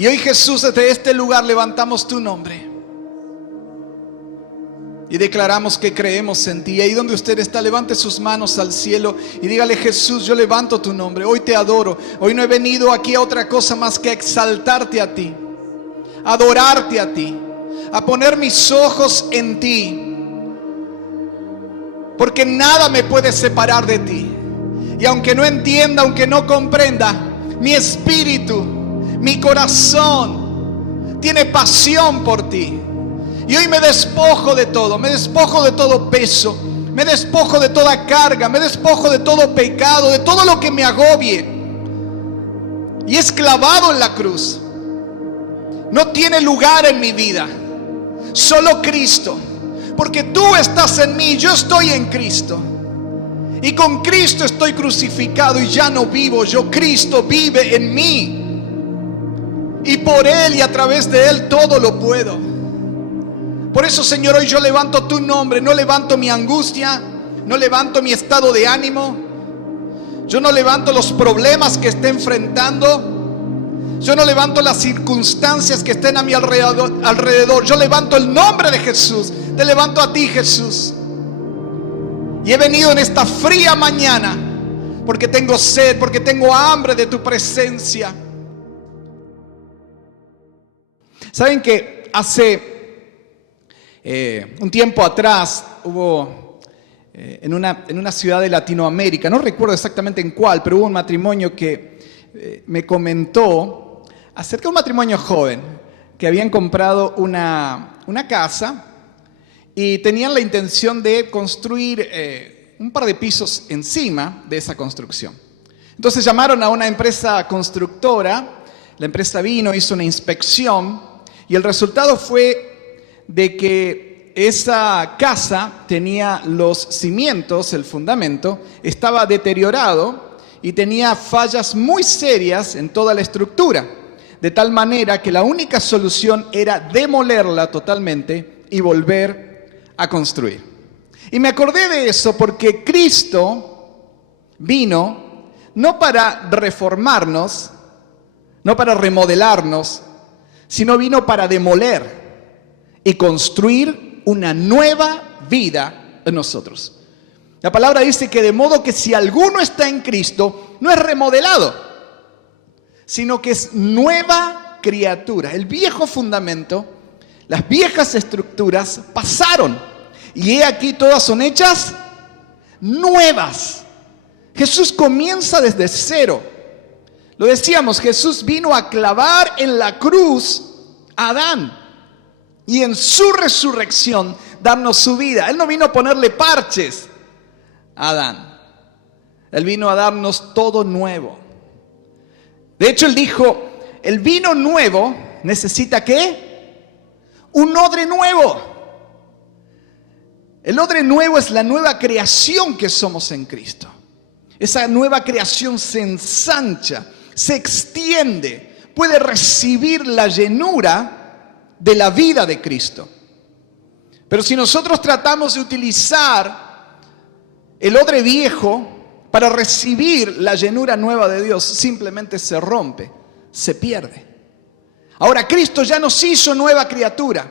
Y hoy, Jesús, desde este lugar levantamos tu nombre y declaramos que creemos en ti. Ahí donde usted está, levante sus manos al cielo y dígale: Jesús, yo levanto tu nombre, hoy te adoro. Hoy no he venido aquí a otra cosa más que a exaltarte a ti, a adorarte a ti, a poner mis ojos en ti, porque nada me puede separar de ti. Y aunque no entienda, aunque no comprenda, mi espíritu, mi corazón tiene pasión por ti. Y hoy me despojo de todo, me despojo de todo peso, me despojo de toda carga, me despojo de todo pecado, de todo lo que me agobie. Y es clavado en la cruz. No tiene lugar en mi vida, solo Cristo. Porque tú estás en mí, yo estoy en Cristo. Y con Cristo estoy crucificado y ya no vivo yo, Cristo vive en mí. Y por Él y a través de Él todo lo puedo. Por eso, Señor, hoy yo levanto tu nombre, no levanto mi angustia, no levanto mi estado de ánimo, yo no levanto los problemas que esté enfrentando, yo no levanto las circunstancias que estén a mi alrededor, yo levanto el nombre de Jesús, te levanto a ti, Jesús. Y he venido en esta fría mañana porque tengo sed, porque tengo hambre de tu presencia. ¿Saben que hace un tiempo atrás hubo en una ciudad de Latinoamérica, no recuerdo exactamente en cuál, pero hubo un matrimonio que me comentó acerca de un matrimonio joven que habían comprado una casa y tenían la intención de construir un par de pisos encima de esa construcción. Entonces llamaron a una empresa constructora, la empresa vino, hizo una inspección y el resultado fue de que esa casa tenía los cimientos, el fundamento, estaba deteriorado y tenía fallas muy serias en toda la estructura, de tal manera que la única solución era demolerla totalmente y volver a construir. Y me acordé de eso porque Cristo vino no para reformarnos, no para remodelarnos, sino vino para demoler y construir una nueva vida en nosotros. La palabra dice que de modo que si alguno está en Cristo, no es remodelado, sino que es nueva criatura. El viejo fundamento, las viejas estructuras pasaron y he aquí todas son hechas nuevas. Jesús comienza desde cero. Lo decíamos, Jesús vino a clavar en la cruz a Adán. Y en su resurrección darnos su vida. Él no vino a ponerle parches a Adán. Él vino a darnos todo nuevo. De hecho, Él dijo, el vino nuevo necesita ¿qué? Un odre nuevo. El odre nuevo es la nueva creación que somos en Cristo. Esa nueva creación se ensancha, se extiende, puede recibir la llenura de la vida de Cristo. Pero si nosotros tratamos de utilizar el odre viejo para recibir la llenura nueva de Dios, simplemente se rompe, se pierde. Ahora Cristo ya nos hizo nueva criatura.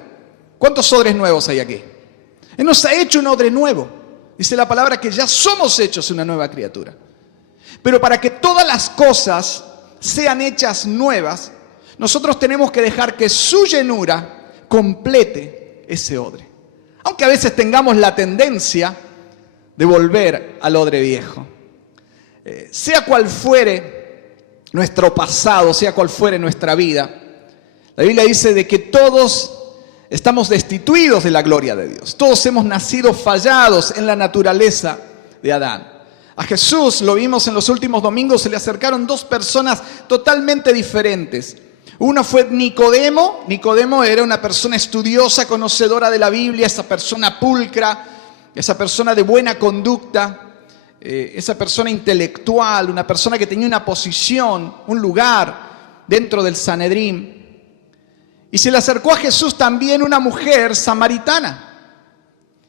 ¿Cuántos odres nuevos hay aquí? Él nos ha hecho un odre nuevo. Dice la palabra que ya somos hechos una nueva criatura. Pero para que todas las cosas sean hechas nuevas, nosotros tenemos que dejar que su llenura complete ese odre. Aunque a veces tengamos la tendencia de volver al odre viejo. Sea cual fuere nuestro pasado, sea cual fuere nuestra vida, la Biblia dice de que todos estamos destituidos de la gloria de Dios. Todos hemos nacido fallados en la naturaleza de Adán. A Jesús, lo vimos en los últimos domingos, se le acercaron dos personas totalmente diferentes. Uno fue Nicodemo. Nicodemo era una persona estudiosa, conocedora de la Biblia, esa persona pulcra, esa persona de buena conducta, esa persona intelectual, una persona que tenía una posición, un lugar dentro del Sanedrín. Y se le acercó a Jesús también una mujer samaritana,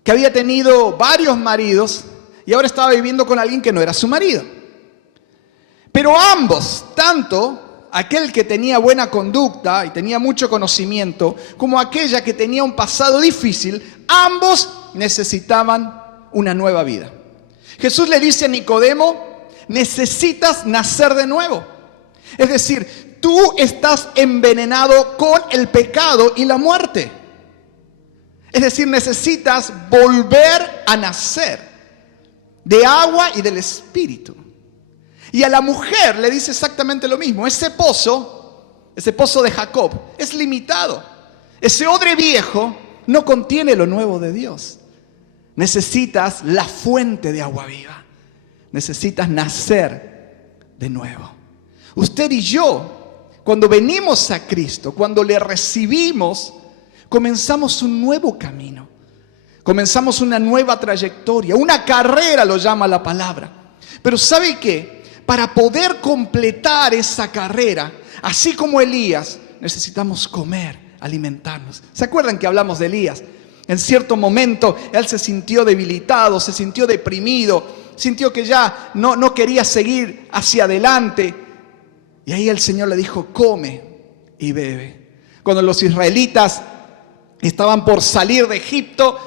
que había tenido varios maridos y ahora estaba viviendo con alguien que no era su marido. Pero ambos, tanto aquel que tenía buena conducta y tenía mucho conocimiento, como aquella que tenía un pasado difícil, ambos necesitaban una nueva vida. Jesús le dice a Nicodemo: necesitas nacer de nuevo. Es decir, tú estás envenenado con el pecado y la muerte. Es decir, necesitas volver a nacer de agua y del Espíritu. Y a la mujer le dice exactamente lo mismo. Ese pozo de Jacob es limitado. Ese odre viejo no contiene lo nuevo de Dios. Necesitas la fuente de agua viva. Necesitas nacer de nuevo. Usted y yo, cuando venimos a Cristo, cuando le recibimos, comenzamos un nuevo camino. Comenzamos una nueva trayectoria, una carrera lo llama la palabra. Pero ¿sabe qué? Para poder completar esa carrera, así como Elías, necesitamos comer, alimentarnos. ¿Se acuerdan que hablamos de Elías? En cierto momento él se sintió debilitado, se sintió deprimido, sintió que ya no quería seguir hacia adelante. Y ahí el Señor le dijo: come y bebe. Cuando los israelitas estaban por salir de Egipto,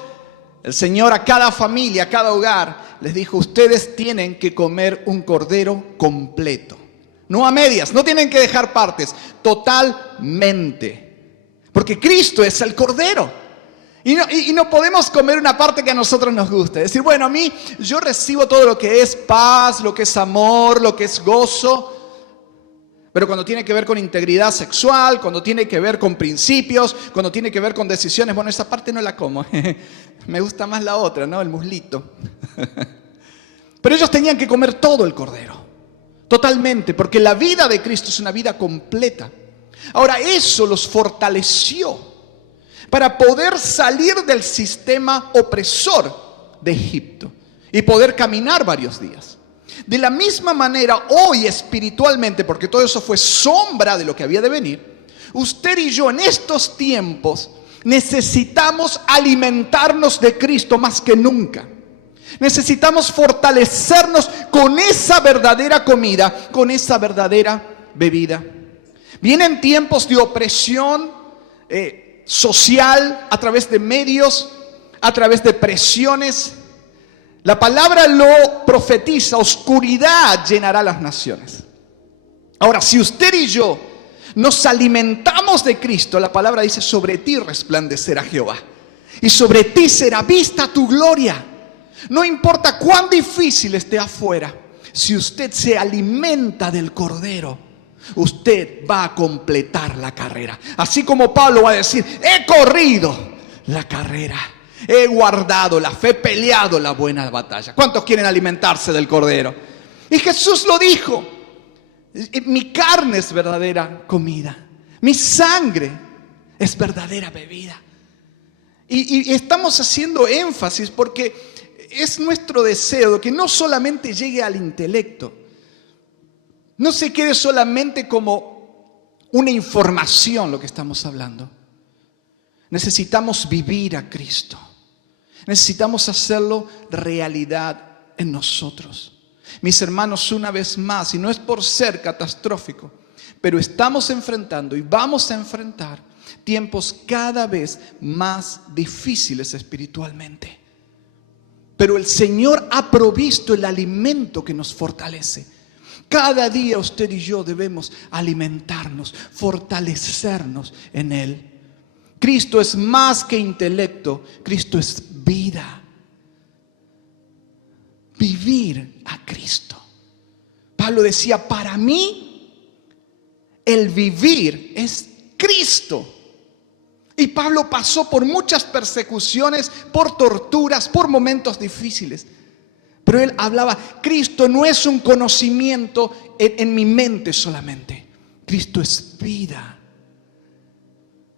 el Señor a cada familia, a cada hogar, les dijo: ustedes tienen que comer un cordero completo. No a medias, no tienen que dejar partes, totalmente. Porque Cristo es el cordero. Y no podemos comer una parte que a nosotros nos guste. Decir, bueno, yo recibo todo lo que es paz, lo que es amor, lo que es gozo. Pero cuando tiene que ver con integridad sexual, cuando tiene que ver con principios, cuando tiene que ver con decisiones, bueno, esa parte no la como. Me gusta más la otra, ¿no? El muslito. Pero ellos tenían que comer todo el cordero. Totalmente, porque la vida de Cristo es una vida completa. Ahora, eso los fortaleció para poder salir del sistema opresor de Egipto y poder caminar varios días. De la misma manera, hoy espiritualmente, porque todo eso fue sombra de lo que había de venir, usted y yo en estos tiempos necesitamos alimentarnos de Cristo más que nunca. Necesitamos fortalecernos con esa verdadera comida, con esa verdadera bebida. Vienen tiempos de opresión social a través de medios, a través de presiones. La palabra lo profetiza: oscuridad llenará las naciones. Ahora, si usted y yo nos alimentamos de Cristo, la palabra dice: sobre ti resplandecerá Jehová, y sobre ti será vista tu gloria. No importa cuán difícil esté afuera, si usted se alimenta del Cordero, usted va a completar la carrera. Así como Pablo va a decir: he corrido la carrera, he guardado la fe, he peleado la buena batalla. ¿Cuántos quieren alimentarse del Cordero? Y Jesús lo dijo: mi carne es verdadera comida, mi sangre es verdadera bebida. Y estamos haciendo énfasis porque es nuestro deseo que no solamente llegue al intelecto, no se quede solamente como una información lo que estamos hablando. Necesitamos vivir a Cristo. Necesitamos hacerlo realidad en nosotros. Mis hermanos, una vez más, y no es por ser catastrófico, pero estamos enfrentando y vamos a enfrentar tiempos cada vez más difíciles espiritualmente. Pero el Señor ha provisto el alimento que nos fortalece. Cada día usted y yo debemos alimentarnos, fortalecernos en Él. Cristo es más que intelecto, Cristo es vida. Vivir a Cristo. Pablo decía: para mí el vivir es Cristo. Y Pablo pasó por muchas persecuciones, por torturas, por momentos difíciles. Pero él hablaba: Cristo no es un conocimiento en mi mente solamente. Cristo es vida.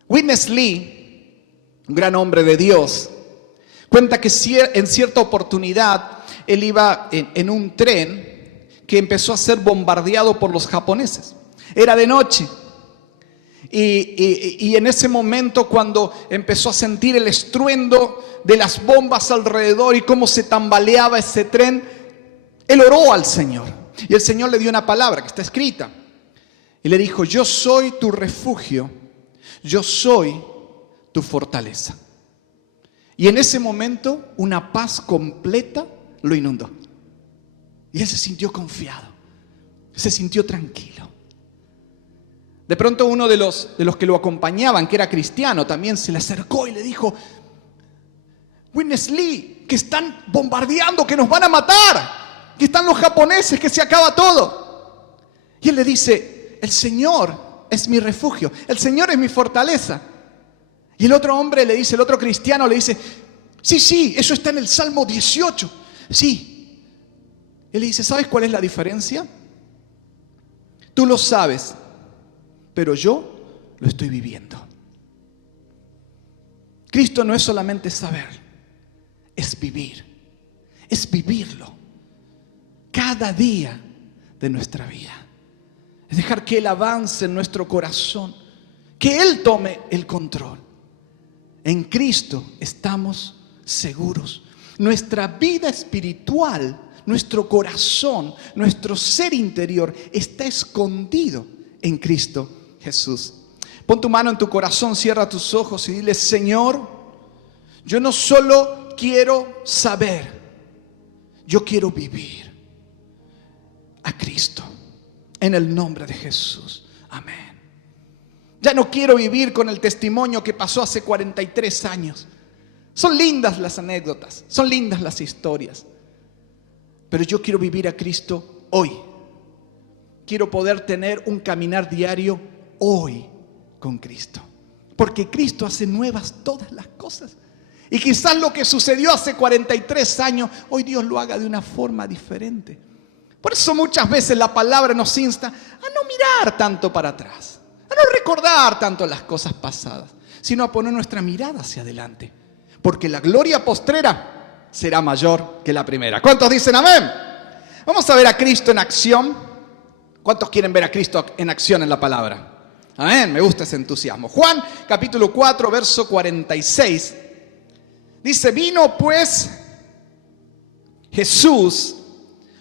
Witness Lee, un gran hombre de Dios, cuenta que en cierta oportunidad él iba en un tren que empezó a ser bombardeado por los japoneses. Era de noche. Y en ese momento, cuando empezó a sentir el estruendo de las bombas alrededor y cómo se tambaleaba ese tren, él oró al Señor. Y el Señor le dio una palabra que está escrita. y le dijo: yo soy tu refugio, yo soy tu fortaleza. Y en ese momento una paz completa lo inundó. Y él se sintió confiado, se sintió tranquilo. De pronto uno de los que lo acompañaban, que era cristiano, también se le acercó y le dijo: Witness Lee, que están bombardeando, que nos van a matar, que están los japoneses, que se acaba todo. Y él le dice: el Señor es mi refugio, el Señor es mi fortaleza. Y el otro hombre le dice, el otro cristiano le dice: sí, eso está en el Salmo 18. Sí. Él le dice: ¿sabes cuál es la diferencia? Tú lo sabes, pero yo lo estoy viviendo. Cristo no es solamente saber, es vivir. Es vivirlo cada día de nuestra vida. Es dejar que Él avance en nuestro corazón, que Él tome el control. En Cristo estamos seguros. Nuestra vida espiritual, nuestro corazón, nuestro ser interior está escondido en Cristo Jesús. Pon tu mano en tu corazón, cierra tus ojos y dile: Señor, yo no solo quiero saber, yo quiero vivir a Cristo. En el nombre de Jesús. Amén. Ya no quiero vivir con el testimonio que pasó hace 43 años. Son lindas las anécdotas, son lindas las historias. Pero yo quiero vivir a Cristo hoy. Quiero poder tener un caminar diario hoy con Cristo. Porque Cristo hace nuevas todas las cosas. Y quizás lo que sucedió hace 43 años, hoy Dios lo haga de una forma diferente. Por eso muchas veces la palabra nos insta a no mirar tanto para atrás, a no recordar tanto las cosas pasadas, sino a poner nuestra mirada hacia adelante. Porque la gloria postrera será mayor que la primera. ¿Cuántos dicen amén? Vamos a ver a Cristo en acción. ¿Cuántos quieren ver a Cristo en acción en la palabra? Amén, me gusta ese entusiasmo. Juan capítulo 4, verso 46. Dice: vino pues Jesús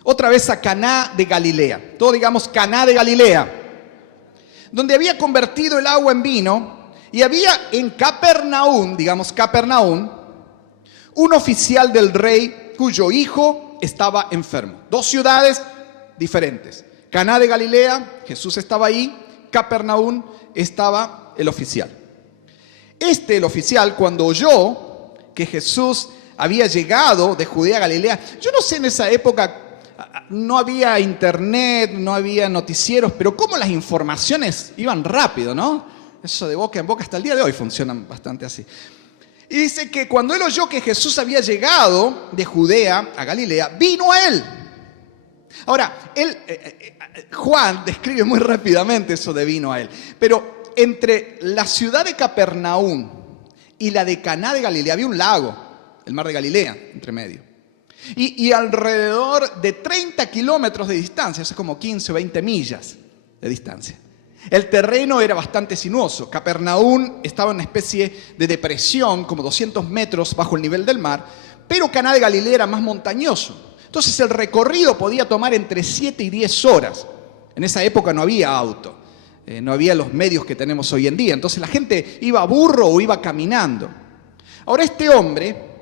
otra vez a Caná de Galilea. Todos digamos Caná de Galilea. Donde había convertido el agua en vino. Y había en Capernaum, digamos Capernaum, un oficial del rey cuyo hijo estaba enfermo. Dos ciudades diferentes. Caná de Galilea, Jesús estaba ahí. Capernaum estaba el oficial. El oficial, cuando oyó que Jesús había llegado de Judea a Galilea, yo no sé, en esa época no había internet, no había noticieros, pero cómo las informaciones iban rápido, ¿no? Eso de boca en boca hasta el día de hoy funcionan bastante así. Y dice que cuando él oyó que Jesús había llegado de Judea a Galilea, vino a él. Ahora, Juan describe muy rápidamente eso de vino a él. Pero entre la ciudad de Capernaum y la de Caná de Galilea había un lago, el mar de Galilea, entre medio. Y alrededor de 30 kilómetros de distancia, eso es como 15 o 20 millas de distancia. El terreno era bastante sinuoso. Capernaum estaba en una especie de depresión, como 200 metros bajo el nivel del mar, pero Caná de Galilea era más montañoso. Entonces el recorrido podía tomar entre 7 y 10 horas. En esa época no había auto, no había los medios que tenemos hoy en día. Entonces la gente iba a burro o iba caminando. Ahora este hombre,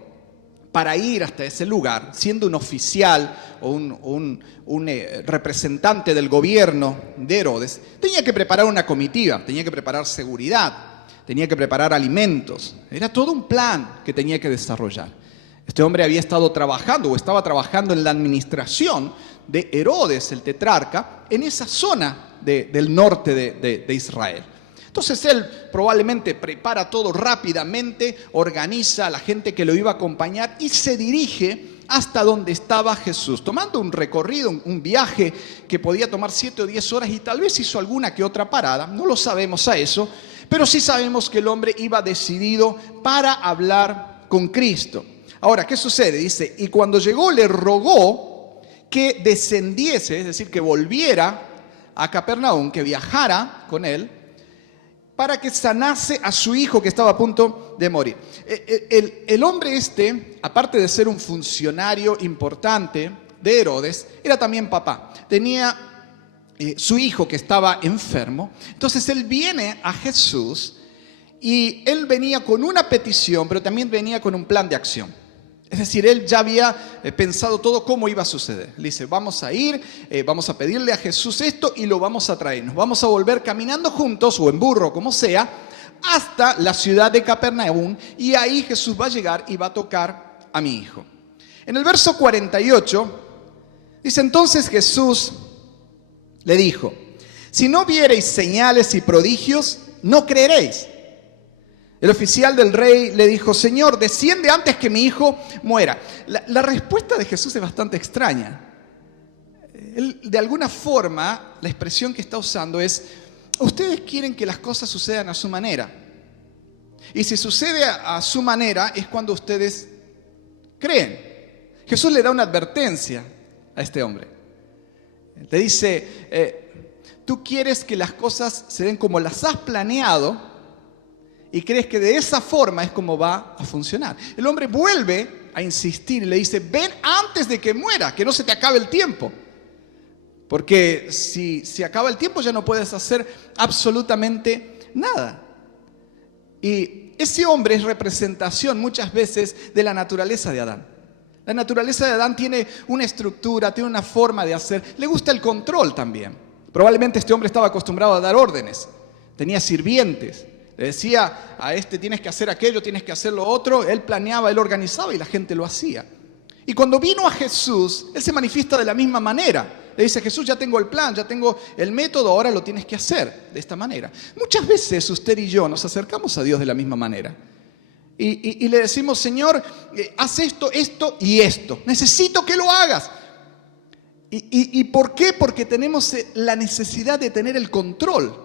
para ir hasta ese lugar, siendo un oficial o un representante del gobierno de Herodes, tenía que preparar una comitiva, tenía que preparar seguridad, tenía que preparar alimentos. Era todo un plan que tenía que desarrollar. Este hombre había estado trabajando o estaba trabajando en la administración de Herodes, el tetrarca, en esa zona del norte de Israel. Entonces él probablemente prepara todo rápidamente, organiza a la gente que lo iba a acompañar y se dirige hasta donde estaba Jesús, tomando un recorrido, un viaje que podía tomar 7 o 10 horas y tal vez hizo alguna que otra parada, no lo sabemos a eso, pero sí sabemos que el hombre iba decidido para hablar con Cristo. Ahora, ¿qué sucede? Dice, y cuando llegó le rogó que descendiese, es decir, que volviera a Capernaum, que viajara con él, para que sanase a su hijo que estaba a punto de morir. El hombre aparte de ser un funcionario importante de Herodes, era también papá. Tenía su hijo que estaba enfermo. Entonces él viene a Jesús y él venía con una petición, pero también venía con un plan de acción. Es decir, él ya había pensado todo cómo iba a suceder. Le dice, vamos a ir, vamos a pedirle a Jesús esto y lo vamos a traer. Nos vamos a volver caminando juntos, o en burro, como sea, hasta la ciudad de Capernaum. Y ahí Jesús va a llegar y va a tocar a mi hijo. En el verso 48, dice, entonces Jesús le dijo, si no viereis señales y prodigios, no creeréis. El oficial del rey le dijo, Señor, desciende antes que mi hijo muera. La respuesta de Jesús es bastante extraña. Él, de alguna forma, la expresión que está usando es, ustedes quieren que las cosas sucedan a su manera. Y si sucede a su manera es cuando ustedes creen. Jesús le da una advertencia a este hombre. Le dice, tú quieres que las cosas se den como las has planeado, y crees que de esa forma es como va a funcionar. El hombre vuelve a insistir y le dice, ven antes de que muera, que no se te acabe el tiempo. Porque si se acaba el tiempo ya no puedes hacer absolutamente nada. Y ese hombre es representación muchas veces de la naturaleza de Adán. La naturaleza de Adán tiene una estructura, tiene una forma de hacer. Le gusta el control también. Probablemente este hombre estaba acostumbrado a dar órdenes. Tenía sirvientes. Le decía a este tienes que hacer aquello, tienes que hacer lo otro. Él planeaba, él organizaba y la gente lo hacía. Y cuando vino a Jesús, él se manifiesta de la misma manera. Le dice, Jesús, ya tengo el plan, ya tengo el método, ahora lo tienes que hacer de esta manera. Muchas veces usted y yo nos acercamos a Dios de la misma manera. Y le decimos, Señor, haz esto, esto y esto. Necesito que lo hagas. ¿Y por qué? Porque tenemos la necesidad de tener el control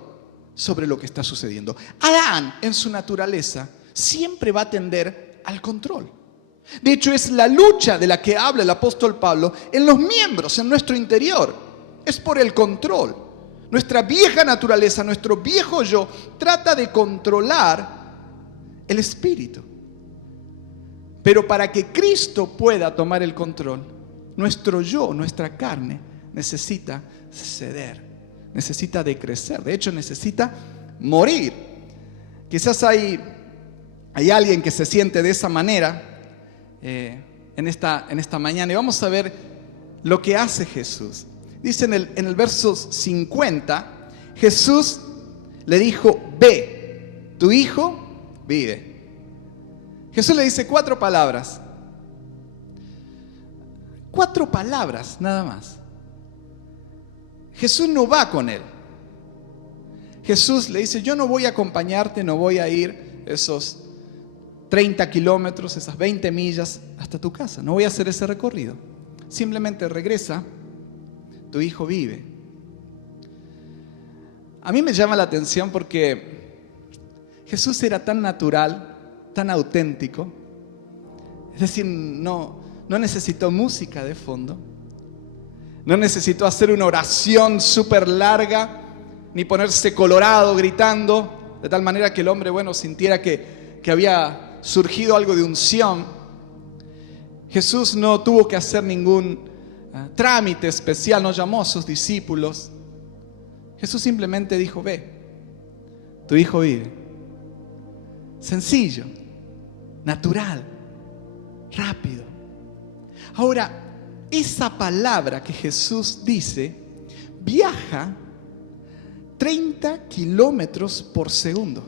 sobre lo que está sucediendo. Adán, en su naturaleza, siempre va a tender al control. De hecho, es la lucha de la que habla el apóstol Pablo en los miembros, en nuestro interior. Es por el control. Nuestra vieja naturaleza, nuestro viejo yo, trata de controlar el espíritu. Pero para que Cristo pueda tomar el control, nuestro yo, nuestra carne, necesita ceder. Necesita decrecer, de hecho necesita morir. Quizás hay alguien que se siente de esa manera en esta mañana. Y vamos a ver lo que hace Jesús. Dice en el verso 50, Jesús le dijo, ve, tu hijo vive. Jesús le dice 4 palabras. 4 palabras nada más. Jesús no va con él. Jesús le dice, yo no voy a acompañarte, no voy a ir esos 30 kilómetros, esas 20 millas hasta tu casa. No voy a hacer ese recorrido. Simplemente regresa, tu hijo vive. A mí me llama la atención porque Jesús era tan natural, tan auténtico. Es decir, no necesitó música de fondo. No necesitó hacer una oración súper larga, ni ponerse colorado gritando, de tal manera que el hombre, sintiera que había surgido algo de unción. Jesús no tuvo que hacer ningún trámite especial, no llamó a sus discípulos. Jesús simplemente dijo, ve, tu hijo vive. Sencillo, natural, rápido. Ahora, esa palabra que Jesús dice viaja 30 kilómetros por segundo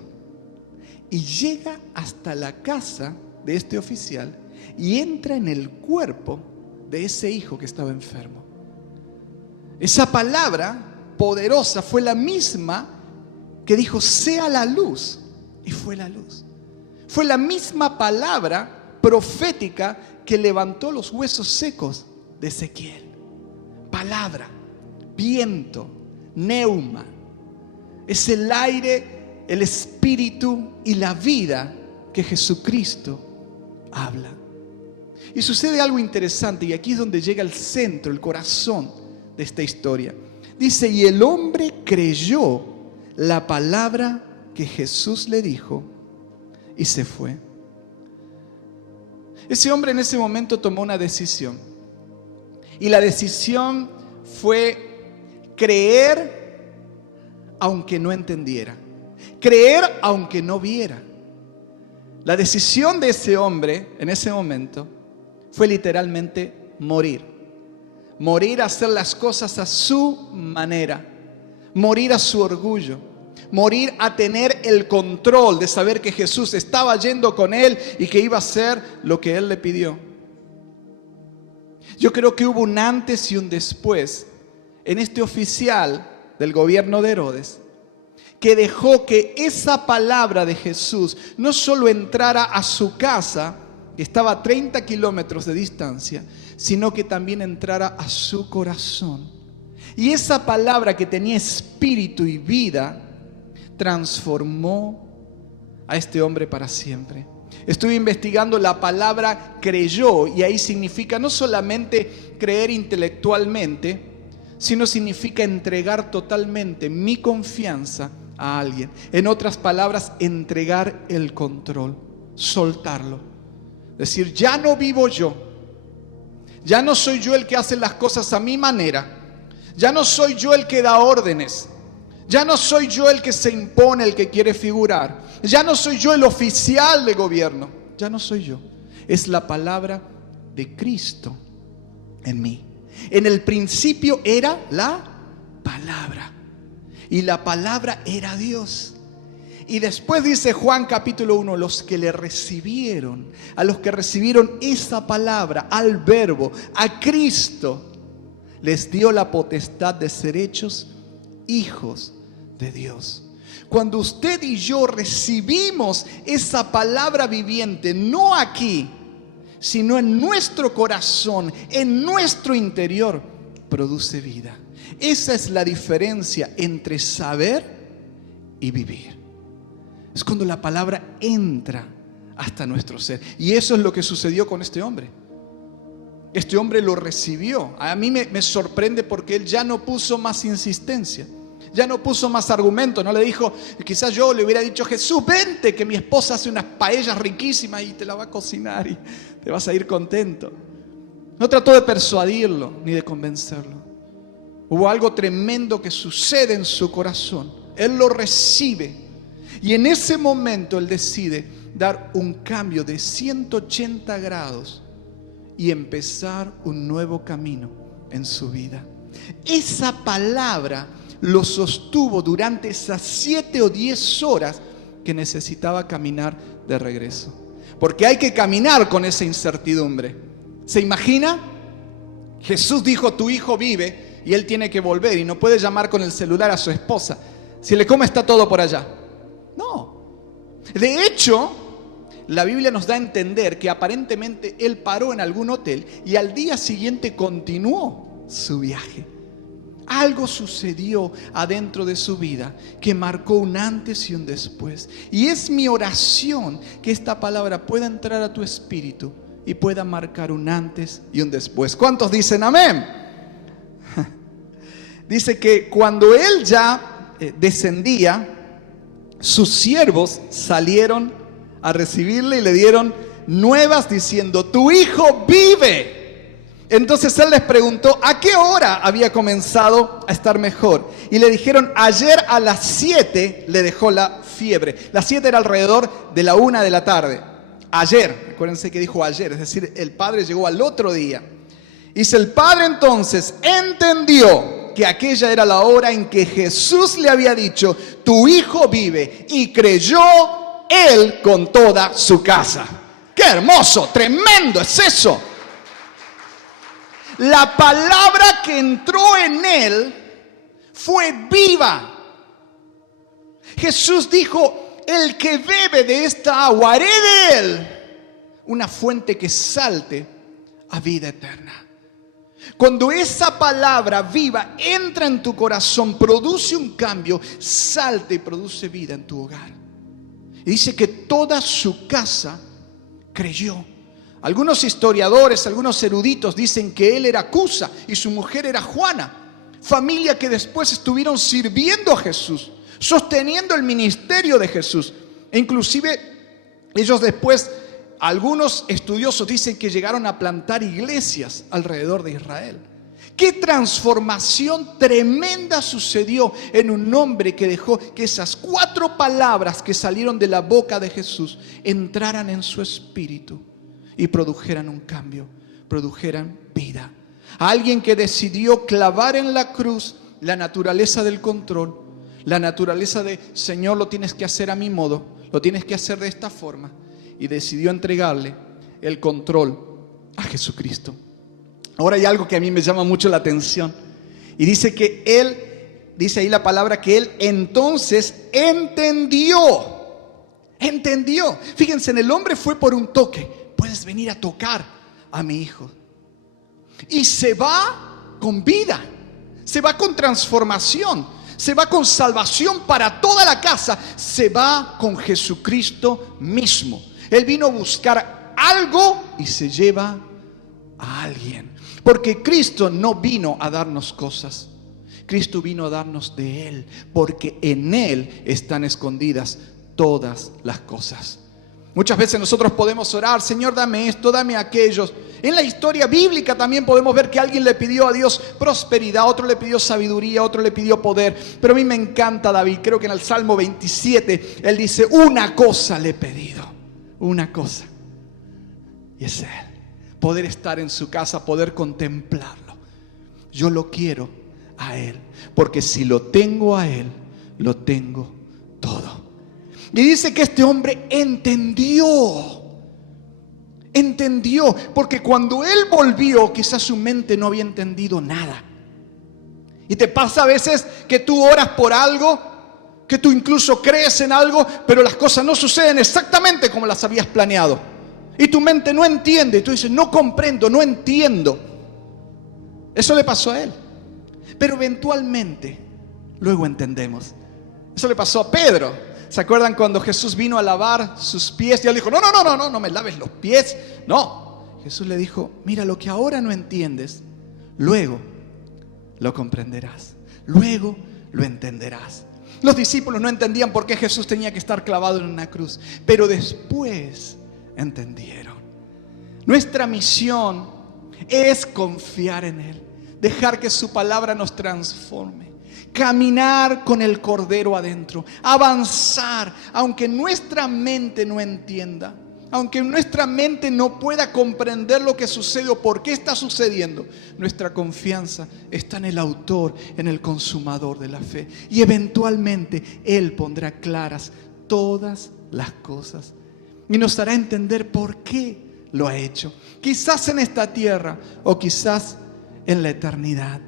y llega hasta la casa de este oficial y entra en el cuerpo de ese hijo que estaba enfermo. Esa palabra poderosa fue la misma que dijo, sea la luz, y fue la luz. Fue la misma palabra profética que levantó los huesos secos de Ezequiel. Palabra, viento, neuma. Es el aire, el espíritu y la vida que Jesucristo habla. Y sucede algo interesante, y aquí es donde llega el centro, el corazón de esta historia. Dice, y el hombre creyó la palabra que Jesús le dijo y se fue. Ese hombre en ese momento tomó una decisión. Y la decisión fue creer aunque no entendiera, creer aunque no viera. La decisión de ese hombre en ese momento fue literalmente morir. Morir a hacer las cosas a su manera. Morir a su orgullo. Morir a tener el control de saber que Jesús estaba yendo con él y que iba a hacer lo que él le pidió. Yo creo que hubo un antes y un después en este oficial del gobierno de Herodes, que dejó que esa palabra de Jesús no solo entrara a su casa, que estaba a 30 kilómetros de distancia, sino que también entrara a su corazón. Y esa palabra que tenía espíritu y vida transformó a este hombre para siempre. Estuve investigando la palabra creyó, y ahí significa no solamente creer intelectualmente, sino significa entregar totalmente mi confianza a alguien. En otras palabras, entregar el control, soltarlo. Decir, ya no vivo yo, ya no soy yo el que hace las cosas a mi manera, ya no soy yo el que da órdenes, ya no soy yo el que se impone, el que quiere figurar, ya no soy yo el oficial de gobierno, ya no soy yo. Es la palabra de Cristo en mí. En el principio era la palabra, y la palabra era Dios. Y después dice Juan capítulo 1, los que le recibieron, a los que recibieron esa palabra, al verbo, a Cristo, les dio la potestad de ser hechos hijos de Dios. Cuando usted y yo recibimos esa palabra viviente, no aquí, sino en nuestro corazón, en nuestro interior, produce vida. Esa es la diferencia entre saber y vivir. Es cuando la palabra entra hasta nuestro ser. Y eso es lo que sucedió con este hombre. Este hombre lo recibió. A mí me sorprende porque él ya no puso más insistencia. Ya no puso más argumento. No le dijo, quizás yo le hubiera dicho, Jesús, vente que mi esposa hace unas paellas riquísimas y te la va a cocinar y te vas a ir contento. No trató de persuadirlo ni de convencerlo. Hubo algo tremendo que sucede en su corazón. Él lo recibe. Y en ese momento él decide dar un cambio de 180 grados y empezar un nuevo camino en su vida. Esa palabra lo sostuvo durante esas 7 o 10 horas que necesitaba caminar de regreso. Porque hay que caminar con esa incertidumbre. ¿Se imagina? Jesús dijo, tu hijo vive y él tiene que volver y no puede llamar con el celular a su esposa. Si le come está todo por allá. No. De hecho, la Biblia nos da a entender que aparentemente él paró en algún hotel y al día siguiente continuó su viaje. Algo sucedió adentro de su vida que marcó un antes y un después. Y es mi oración que esta palabra pueda entrar a tu espíritu y pueda marcar un antes y un después. ¿Cuántos dicen amén? Dice que cuando él ya descendía, sus siervos salieron a recibirle y le dieron nuevas diciendo, tu hijo vive. Entonces él les preguntó a qué hora había comenzado a estar mejor. Y le dijeron, ayer a las 7 le dejó la fiebre. Las 7 era alrededor de la 1 de la tarde. Ayer, acuérdense que dijo ayer, es decir, el padre llegó al otro día. Dice, el padre entonces entendió que aquella era la hora en que Jesús le había dicho, tu hijo vive, y creyó él con toda su casa. ¡Qué hermoso! ¡Tremendo es eso! La palabra que entró en él fue viva. Jesús dijo, el que bebe de esta agua, haré de él una fuente que salte a vida eterna. Cuando esa palabra viva entra en tu corazón, produce un cambio, salta y produce vida en tu hogar. Y dice que toda su casa creyó. Algunos historiadores, algunos eruditos dicen que él era Cusa y su mujer era Juana, familia que después estuvieron sirviendo a Jesús, sosteniendo el ministerio de Jesús. E inclusive ellos después, algunos estudiosos dicen que llegaron a plantar iglesias alrededor de Israel. Qué transformación tremenda sucedió en un hombre que dejó que esas 4 palabras que salieron de la boca de Jesús entraran en su espíritu y produjeran un cambio, produjeran vida. A alguien que decidió clavar en la cruz la naturaleza del control, la naturaleza de, Señor, lo tienes que hacer a mi modo, lo tienes que hacer de esta forma, y decidió entregarle el control a Jesucristo. Ahora hay algo que a mí me llama mucho la atención, y dice que él, dice ahí la palabra, que él entonces entendió. Fíjense, en el hombre fue por un toque. Puedes venir a tocar a mi hijo. Y se va con vida, se va con transformación, se va con salvación para toda la casa, se va con Jesucristo mismo. Él vino a buscar algo y se lleva a alguien. Porque Cristo no vino a darnos cosas, Cristo vino a darnos de Él, porque en Él están escondidas todas las cosas. Muchas veces nosotros podemos orar, Señor, dame esto, dame aquello. En la historia bíblica también podemos ver que alguien le pidió a Dios prosperidad, otro le pidió sabiduría, otro le pidió poder. Pero a mí me encanta David, creo que en el Salmo 27, él dice, una cosa le he pedido, una cosa, y es Él. Poder estar en su casa, poder contemplarlo. Yo lo quiero a Él, porque si lo tengo a Él, lo tengo todo. Y dice que este hombre entendió, porque cuando él volvió, quizás su mente no había entendido nada. Y te pasa a veces que tú oras por algo, que tú incluso crees en algo, pero las cosas no suceden exactamente como las habías planeado. Y tu mente no entiende, y tú dices, no comprendo, no entiendo. Eso le pasó a él. Pero eventualmente, luego entendemos. Eso le pasó a Pedro. ¿Se acuerdan cuando Jesús vino a lavar sus pies? Y él dijo, no me laves los pies. No, Jesús le dijo, mira, lo que ahora no entiendes, luego lo comprenderás, luego lo entenderás. Los discípulos no entendían por qué Jesús tenía que estar clavado en una cruz, pero después entendieron. Nuestra misión es confiar en Él, dejar que su palabra nos transforme. Caminar con el Cordero adentro, avanzar, aunque nuestra mente no entienda, aunque nuestra mente no pueda comprender lo que sucede o por qué está sucediendo. Nuestra confianza está en el autor, en el consumador de la fe, y eventualmente Él pondrá claras todas las cosas y nos hará entender por qué lo ha hecho, quizás en esta tierra o quizás en la eternidad.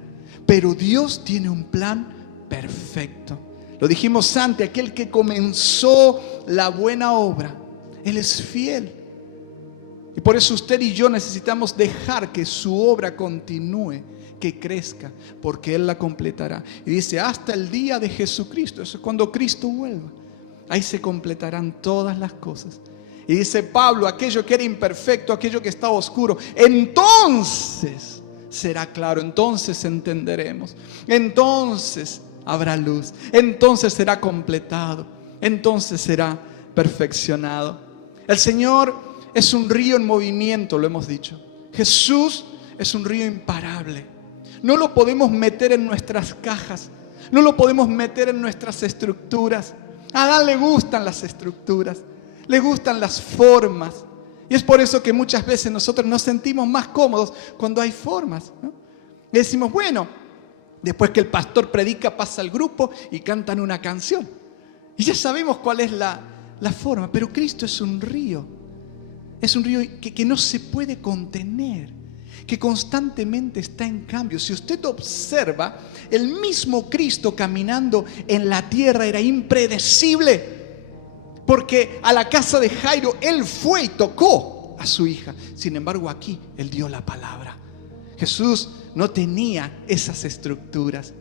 Pero Dios tiene un plan perfecto. Lo dijimos antes, aquel que comenzó la buena obra, Él es fiel. Y por eso usted y yo necesitamos dejar que su obra continúe, que crezca, porque Él la completará. Y dice, hasta el día de Jesucristo, eso es cuando Cristo vuelva. Ahí se completarán todas las cosas. Y dice Pablo, aquello que era imperfecto, aquello que estaba oscuro, entonces será claro, entonces entenderemos, entonces habrá luz, entonces será completado, entonces será perfeccionado. El Señor es un río en movimiento, lo hemos dicho. Jesús es un río imparable. No lo podemos meter en nuestras cajas, no lo podemos meter en nuestras estructuras. A Adán le gustan las estructuras, le gustan las formas. Y es por eso que muchas veces nosotros nos sentimos más cómodos cuando hay formas, ¿no? Y decimos, bueno, después que el pastor predica pasa el grupo y cantan una canción. Y ya sabemos cuál es la forma. Pero Cristo es un río que no se puede contener, que constantemente está en cambio. Si usted observa, el mismo Cristo caminando en la tierra era impredecible. Porque a la casa de Jairo Él fue y tocó a su hija. Sin embargo, aquí Él dio la palabra. Jesús no tenía esas estructuras.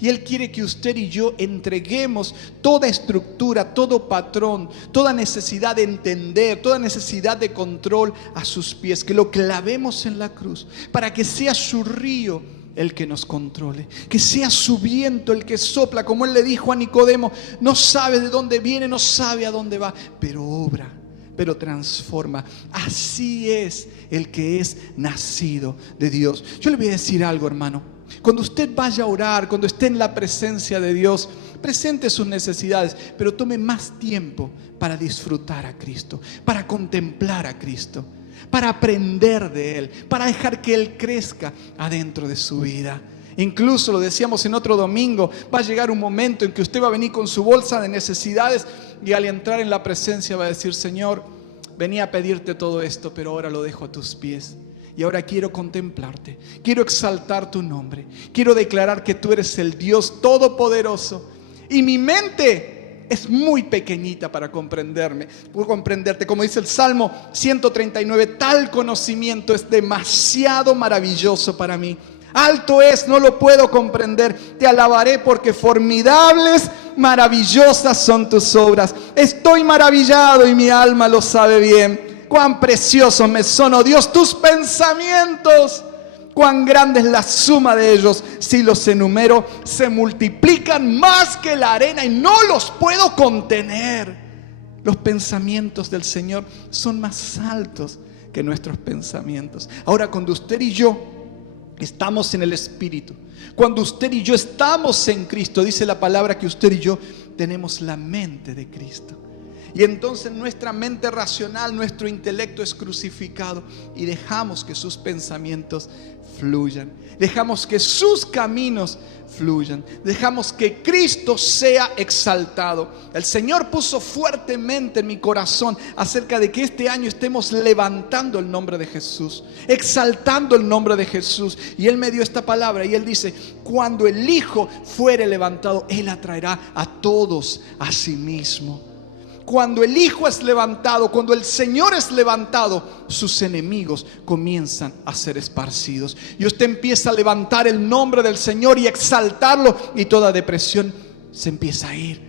Y Él quiere que usted y yo entreguemos toda estructura, todo patrón, toda necesidad de entender, toda necesidad de control a sus pies. Que lo clavemos en la cruz para que sea su río el que nos controle, que sea su viento el que sopla, como Él le dijo a Nicodemo, no sabe de dónde viene, no sabe a dónde va, pero obra, pero transforma. Así es el que es nacido de Dios. Yo le voy a decir algo, hermano, Cuando usted vaya a orar, cuando esté en la presencia de Dios, presente sus necesidades, pero tome más tiempo para disfrutar a Cristo, para contemplar a Cristo, para aprender de Él, para dejar que Él crezca adentro de su vida. Incluso, lo decíamos en otro domingo, va a llegar un momento en que usted va a venir con su bolsa de necesidades y al entrar en la presencia va a decir: Señor, venía a pedirte todo esto, pero ahora lo dejo a tus pies. Y ahora quiero contemplarte, quiero exaltar tu nombre, quiero declarar que tú eres el Dios todopoderoso. Y mi mente es muy pequeñita para comprenderte. Como dice el Salmo 139, tal conocimiento es demasiado maravilloso para mí. Alto es, no lo puedo comprender. Te alabaré porque formidables, maravillosas son tus obras. Estoy maravillado y mi alma lo sabe bien. Cuán preciosos me son, oh Dios, tus pensamientos. Cuán grande es la suma de ellos. Si los enumero, se multiplican más que la arena y no los puedo contener. Los pensamientos del Señor son más altos que nuestros pensamientos. Ahora, cuando usted y yo estamos en el Espíritu, cuando usted y yo estamos en Cristo, dice la palabra que usted y yo tenemos la mente de Cristo. Y entonces nuestra mente racional, nuestro intelecto es crucificado y dejamos que sus pensamientos fluyan. Dejamos que sus caminos fluyan. Dejamos que Cristo sea exaltado. El Señor puso fuertemente en mi corazón acerca de que este año estemos levantando el nombre de Jesús, exaltando el nombre de Jesús. Y Él me dio esta palabra y Él dice: cuando el Hijo fuere levantado, Él atraerá a todos a sí mismo. Cuando el Hijo es levantado, cuando el Señor es levantado, sus enemigos comienzan a ser esparcidos. Y usted empieza a levantar el nombre del Señor y exaltarlo, y toda depresión se empieza a ir.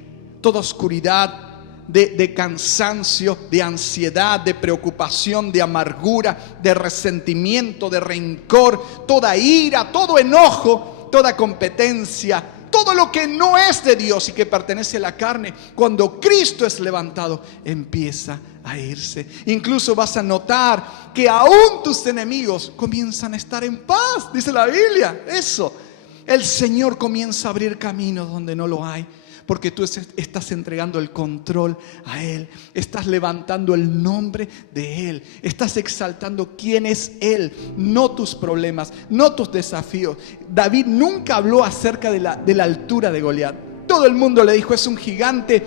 Toda oscuridad de cansancio, de ansiedad, de preocupación, de amargura, de resentimiento, de rencor, toda ira, todo enojo, toda competencia, todo lo que no es de Dios y que pertenece a la carne, cuando Cristo es levantado, empieza a irse. Incluso vas a notar que aún tus enemigos comienzan a estar en paz. Dice la Biblia eso. El Señor comienza a abrir caminos donde no lo hay, porque tú estás entregando el control a Él. Estás levantando el nombre de Él. Estás exaltando quién es Él, no tus problemas, no tus desafíos. David nunca habló acerca de la altura de Goliat. Todo el mundo le dijo: es un gigante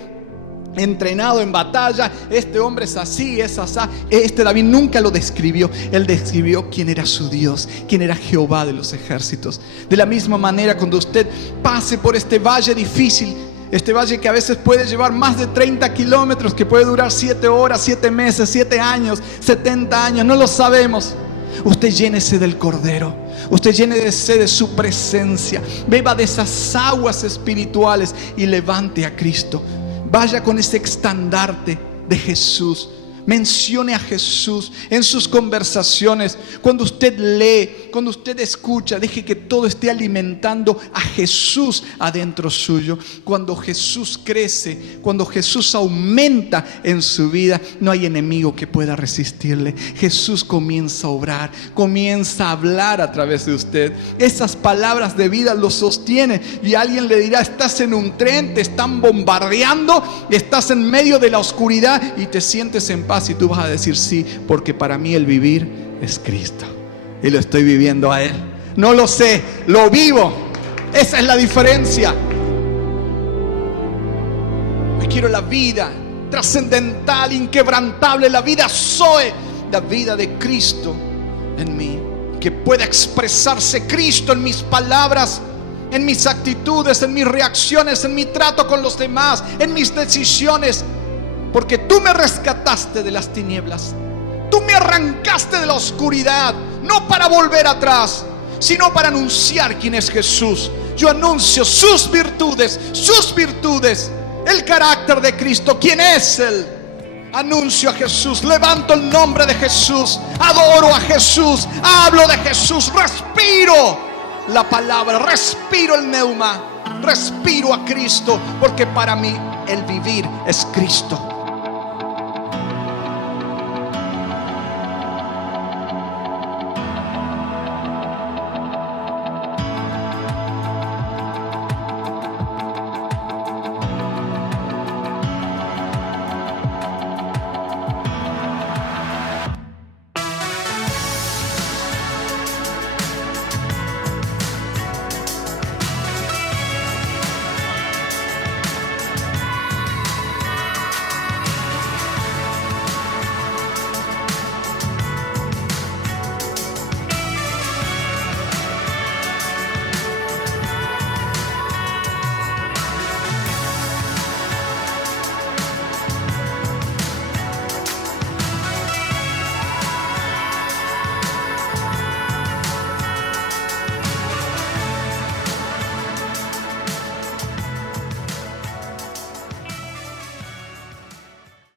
entrenado en batalla, este hombre es así, es asá. David nunca lo describió. Él describió quién era su Dios, quién era Jehová de los ejércitos. De la misma manera, cuando usted pase por este valle difícil, este valle que a veces puede llevar más de 30 kilómetros, que puede durar 7 horas, 7 meses, 7 años, 70 años, no lo sabemos. Usted llénese del Cordero, usted llénese de su presencia, beba de esas aguas espirituales y levante a Cristo. Vaya con ese estandarte de Jesús. Mencione a Jesús en sus conversaciones. Cuando usted lee, cuando usted escucha, deje que todo esté alimentando a Jesús adentro suyo. Cuando Jesús crece, cuando Jesús aumenta en su vida, no hay enemigo que pueda resistirle. Jesús comienza a obrar, comienza a hablar a través de usted. Esas palabras de vida lo sostienen. Y alguien le dirá: estás en un tren, te están bombardeando, estás en medio de la oscuridad y te sientes en paz. Y tú vas a decir: sí, porque para mí el vivir es Cristo y lo estoy viviendo a Él. No lo sé, lo vivo. Esa es la diferencia. Yo quiero la vida trascendental, inquebrantable, la vida Zoe, la vida de Cristo en mí, que pueda expresarse Cristo en mis palabras, en mis actitudes, en mis reacciones, en mi trato con los demás, en mis decisiones. Porque tú me rescataste de las tinieblas, tú me arrancaste de la oscuridad, no para volver atrás, sino para anunciar quién es Jesús. Yo anuncio sus virtudes, el carácter de Cristo, quién es Él. Anuncio a Jesús, levanto el nombre de Jesús, adoro a Jesús, hablo de Jesús, respiro la palabra, respiro el neuma, respiro a Cristo, porque para mí el vivir es Cristo.